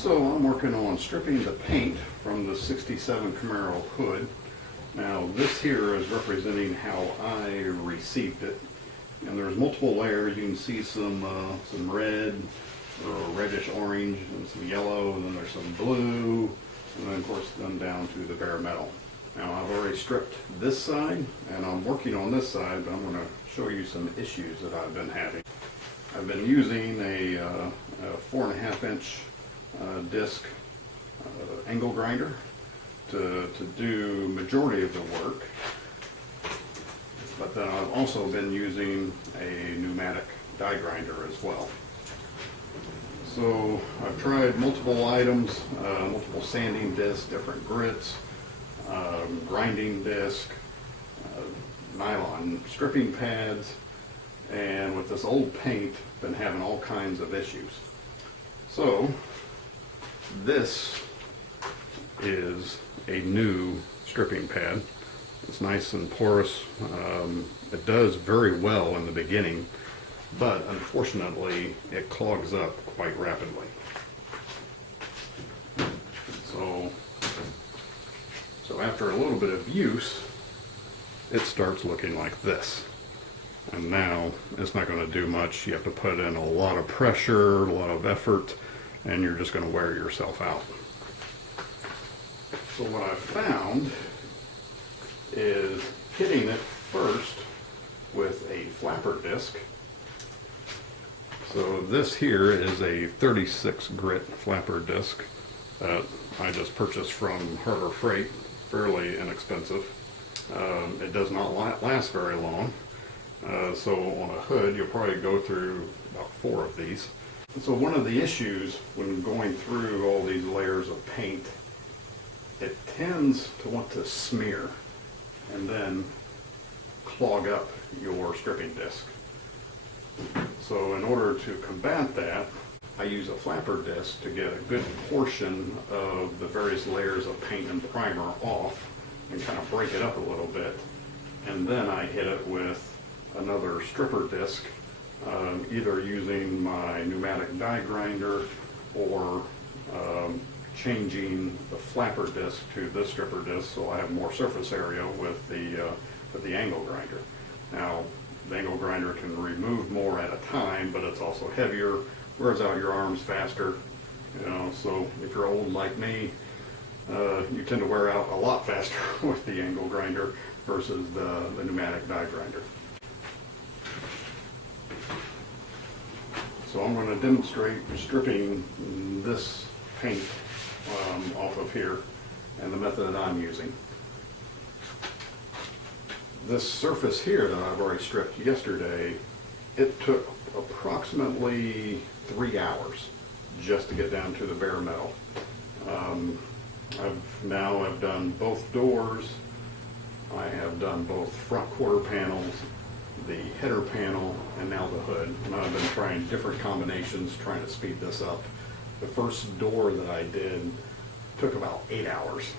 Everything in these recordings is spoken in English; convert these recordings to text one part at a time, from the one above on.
So I'm working on stripping the paint from the 67 Camaro Hood. Now this here is representing how I received it. And there's multiple layers. You can see some red or reddish orange and some yellow, and then there's some blue, and then of course then down to the bare metal. Now I've already stripped this side and I'm working on this side, but I'm going to show you some issues that I've been having. I've been using a 4.5 inch disc angle grinder to do majority of the work, but then I've also been using a pneumatic die grinder as well. So I've tried multiple items, multiple sanding discs, different grits, grinding disc, nylon stripping pads, and with this old paint been having all kinds of issues. So this is a new stripping pad. It's nice and porous. It does very well in the beginning, but unfortunately it clogs up quite rapidly. So after a little bit of use, it starts looking like this. And now it's not going to do much. You have to put in a lot of pressure, a lot of effort, and you're just going to wear yourself out. So what I've found is hitting it first with a flapper disc. So this here is a 36 grit flapper disc that I just purchased from Harbor Freight, fairly inexpensive. It does not last very long. So on a hood, you'll probably go through about 4 of these. So one of the issues when going through all these layers of paint, it tends to want to smear and then clog up your stripping disc. So in order to combat that, I use a flapper disc to get a good portion of the various layers of paint and primer off and kind of break it up a little bit. And then I hit it with another stripper disc, either using my pneumatic die grinder or changing the flapper disc to this stripper disc so I have more surface area with the angle grinder. Now the angle grinder can remove more at a time, but it's also heavier, wears out your arms faster. So if you're old like me, you tend to wear out a lot faster with the angle grinder versus the pneumatic die grinder. So I'm going to demonstrate stripping this paint off of here and the method that I'm using. This surface here that I've already stripped yesterday, it took approximately 3 hours just to get down to the bare metal. I've done both doors, I have done both front quarter panels, the header panel, and now the hood. And I've been trying different combinations, trying to speed this up. The first door that I did took about 8 hours.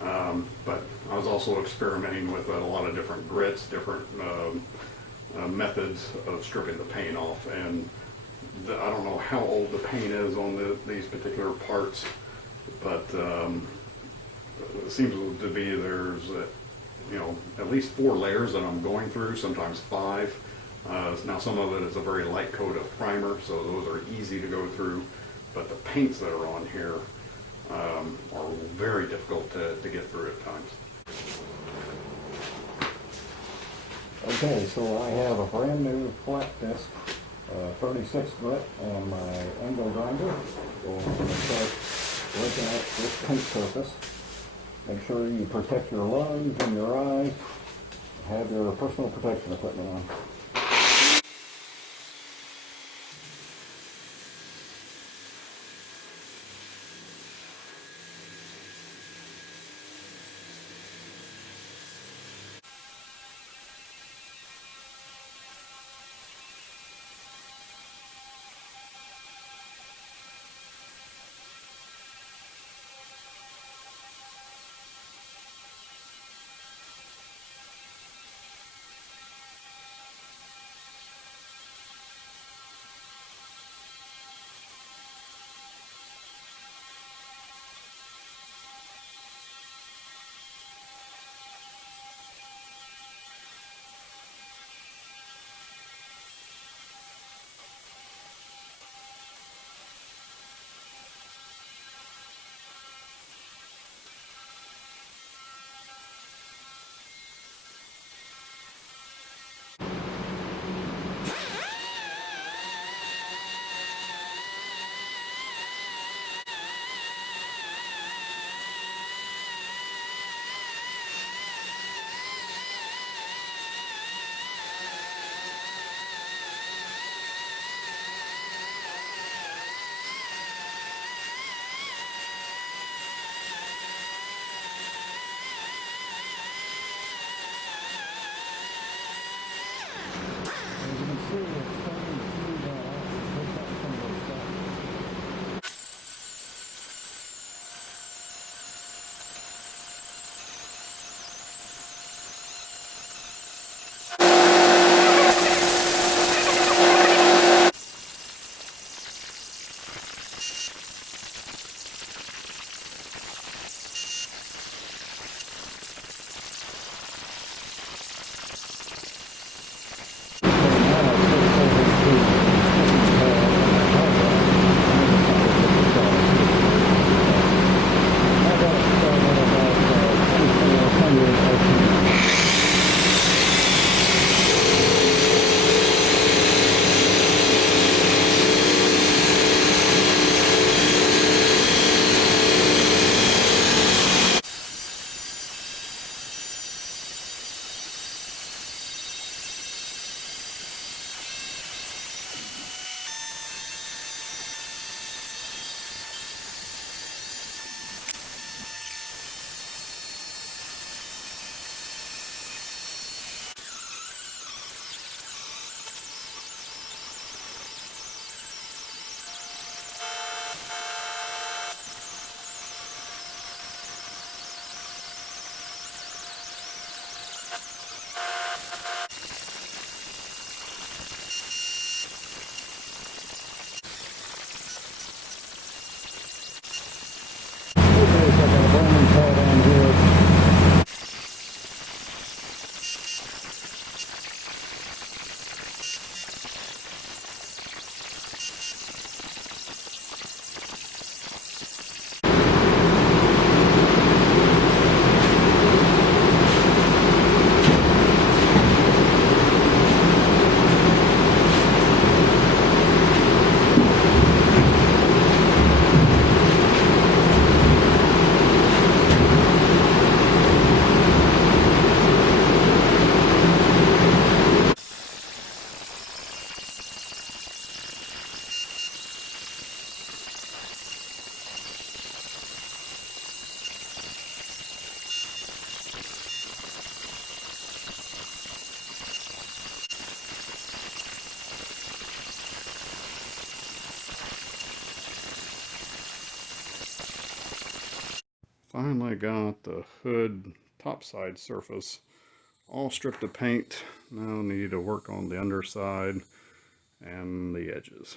But I was also experimenting with a lot of different grits, different methods of stripping the paint off. And I don't know how old the paint is on these particular parts, but it seems to be there's at least 4 layers that I'm going through, sometimes 5. Now some of it is a very light coat of primer, so those are easy to go through, but the paints that are on here are very difficult to get through at times. Okay, so I have a brand new flat disc, 36 grit on my angle grinder. So I'm going to start working out this paint surface. Make sure you protect your lungs and your eyes. Have your personal protection equipment on. finally got the hood topside surface all stripped of paint. Now need to work on the underside and the edges.